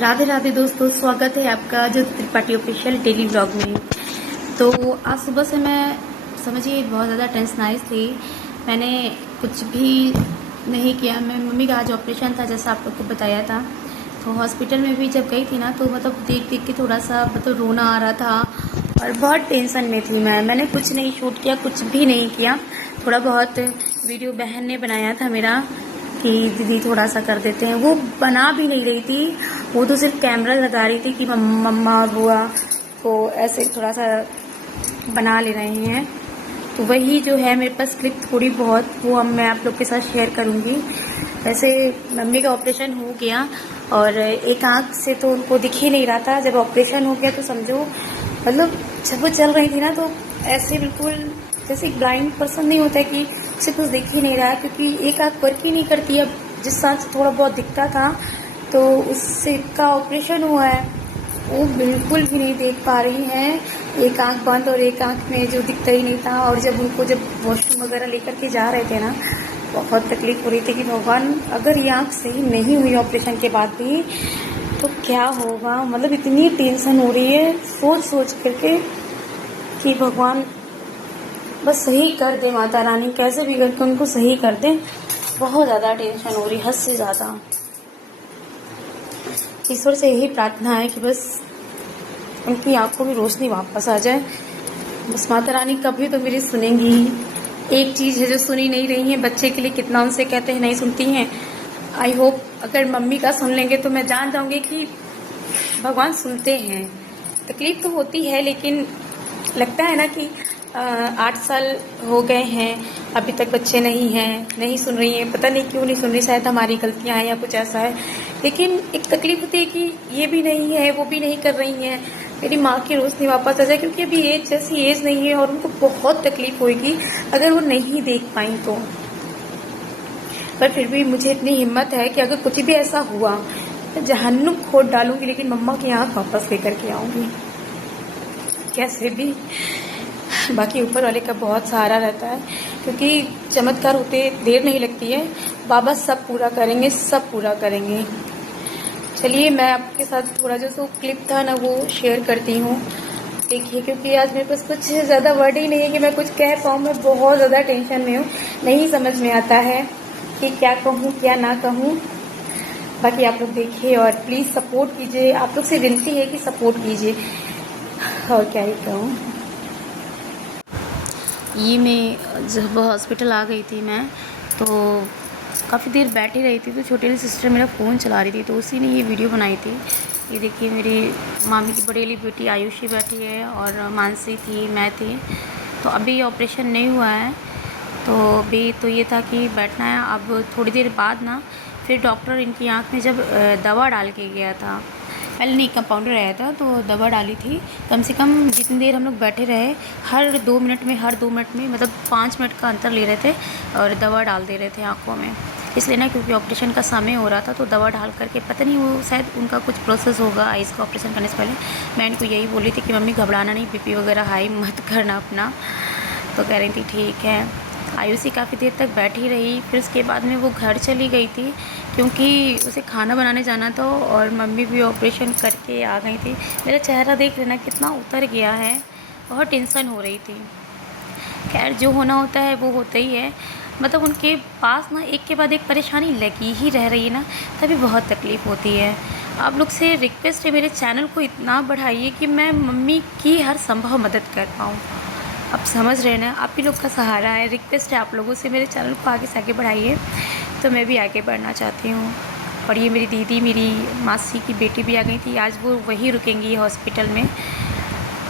राधे राधे दोस्तों, स्वागत है आपका जो त्रिपाठी ऑफिशियल डेली व्लॉग में। तो आज सुबह से मैं समझिए बहुत ज़्यादा टेंशनाइज थी। मैंने कुछ भी नहीं किया। मैं मम्मी का आज ऑपरेशन था, जैसा आप लोग को बताया था। तो हॉस्पिटल में भी जब गई थी ना, तो मतलब देख देख के थोड़ा सा मतलब रोना आ रहा था और बहुत टेंशन में थी। मैंने कुछ नहीं शूट किया, कुछ भी नहीं किया। थोड़ा बहुत वीडियो बहन ने बनाया था मेरा कि दीदी थोड़ा सा कर देते हैं। वो बना भी नहीं रही थी, वो तो सिर्फ कैमरा लगा रही थी कि मम्मा और बुआ को ऐसे थोड़ा सा बना ले रहे हैं। तो वही जो है मेरे पास क्लिप थोड़ी बहुत, वो अब मैं आप लोग के साथ शेयर करूँगी। वैसे मम्मी का ऑपरेशन हो गया और एक आँख से तो उनको दिख ही नहीं रहा था। जब ऑपरेशन हो गया तो समझो मतलब जब वो चल रही थी ना, तो ऐसे बिल्कुल जैसे एक ब्लाइंड पर्सन नहीं होता है कि उसे कुछ दिख ही नहीं रहा है, क्योंकि एक आँख वर्क ही नहीं करती। अब जिस आँख से थोड़ा बहुत दिखता था तो उससे का ऑपरेशन हुआ है, वो बिल्कुल भी नहीं देख पा रही हैं। एक आँख बंद और एक आँख में जो दिखता ही नहीं था। और जब उनको जब वॉशरूम वगैरह लेकर के जा रहे थे ना, बहुत तकलीफ हो रही थी कि भगवान अगर ये आँख सही नहीं हुई ऑपरेशन के बाद भी तो क्या होगा। मतलब इतनी टेंशन हो रही है सोच सोच करके कि भगवान बस सही कर दे, माता रानी कैसे भी करके उनको सही कर दे। बहुत ज़्यादा टेंशन हो रही, हद से ज़्यादा। ईश्वर से यही प्रार्थना है कि बस उनकी आंखों में रोशनी वापस आ जाए। बस माता रानी कभी तो मेरी सुनेंगी ही। एक चीज़ है जो सुनी नहीं रही है, बच्चे के लिए कितना उनसे कहते हैं नहीं सुनती हैं। आई होप अगर मम्मी का सुन लेंगे तो मैं जान जाऊंगी कि भगवान सुनते हैं। तकलीफ तो होती है, लेकिन लगता है ना कि 8 साल हो गए हैं, अभी तक बच्चे नहीं हैं, नहीं सुन रही हैं। पता नहीं क्यों नहीं सुन रही, शायद हमारी गलतियां हैं या कुछ ऐसा है। लेकिन एक तकलीफ होती है कि ये भी नहीं है, वो भी नहीं कर रही हैं। मेरी माँ की रोशनी वापस आ जाए, क्योंकि अभी एज जैसी एज नहीं है और उनको बहुत तकलीफ होगी अगर वो नहीं देख पाई तो। पर फिर भी मुझे इतनी हिम्मत है कि अगर कुछ भी ऐसा हुआ तो जहन्नुम खोद डालूंगी, लेकिन मम्मा की आँख वापस लेकर के आऊँगी कैसे भी। बाकी ऊपर वाले का बहुत सहारा रहता है, क्योंकि चमत्कार होते देर नहीं लगती है। बाबा सब पूरा करेंगे, सब पूरा करेंगे। चलिए मैं आपके साथ थोड़ा जो सो क्लिप था ना वो शेयर करती हूँ। देखिए, क्योंकि आज मेरे पास कुछ ज़्यादा वर्ड ही नहीं है कि मैं कुछ कह पाऊँ। मैं बहुत ज़्यादा टेंशन में हूँ, नहीं समझ में आता है कि क्या कहूँ क्या ना कहूँ। बाकी आप लोग देखिए और प्लीज़ सपोर्ट कीजिए। आप लोग से विनती है कि सपोर्ट कीजिए, और क्या ही कहूँ। ये मैं जब हॉस्पिटल आ गई थी मैं, तो काफ़ी देर बैठी रही थी। तो छोटी वाली सिस्टर मेरा फ़ोन चला रही थी, तो उसी ने ये वीडियो बनाई थी। ये देखिए मेरी मामी की बड़ी वाली बेटी आयुषी बैठी है और मानसी थी, मैं थी। तो अभी ऑपरेशन नहीं हुआ है, तो अभी तो ये था कि बैठना है। अब थोड़ी देर बाद ना फिर डॉक्टर इनकी आँख में जब दवा डाल के गया था, पहले नहीं कंपाउंडर आया था तो दवा डाली थी। कम से कम जितनी देर हम लोग बैठे रहे, हर 2 मिनट में मतलब 5 मिनट का अंतर ले रहे थे और दवा डाल दे रहे थे आँखों में। इसलिए ना, क्योंकि ऑपरेशन का समय हो रहा था, तो दवा डाल करके पता नहीं वो शायद उनका कुछ प्रोसेस होगा आइज़ का ऑपरेशन करने से पहले। मैं इनको यही बोली थी कि मम्मी घबराना नहीं, बीपी वगैरह हाई मत करना अपना। तो कह रही थी ठीक है। आयुषी काफ़ी देर तक बैठी रही, फिर उसके बाद में वो घर चली गई थी, क्योंकि उसे खाना बनाने जाना था। और मम्मी भी ऑपरेशन करके आ गई थी। मेरा चेहरा देख लेना कितना उतर गया है, बहुत टेंशन हो रही थी। खैर जो होना होता है वो होता ही है। मतलब उनके पास ना एक के बाद एक परेशानी लगी ही रह रही है ना, तभी बहुत तकलीफ़ होती है। आप लोग से रिक्वेस्ट है, मेरे चैनल को इतना बढ़ाइए कि मैं मम्मी की हर संभव मदद कर पाऊँ। आप समझ रहे हैं ना, आप ही लोग का सहारा है। रिक्वेस्ट है आप लोगों से, मेरे चैनल को आगे से आगे बढ़ाइए, तो मैं भी आगे बढ़ना चाहती हूँ। और ये मेरी दीदी, मेरी मासी की बेटी भी आ गई थी, आज वो वहीं रुकेंगी हॉस्पिटल में।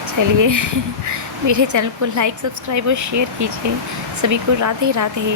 चलिए मेरे चैनल को लाइक, सब्सक्राइब और शेयर कीजिए। सभी को राधे राधे।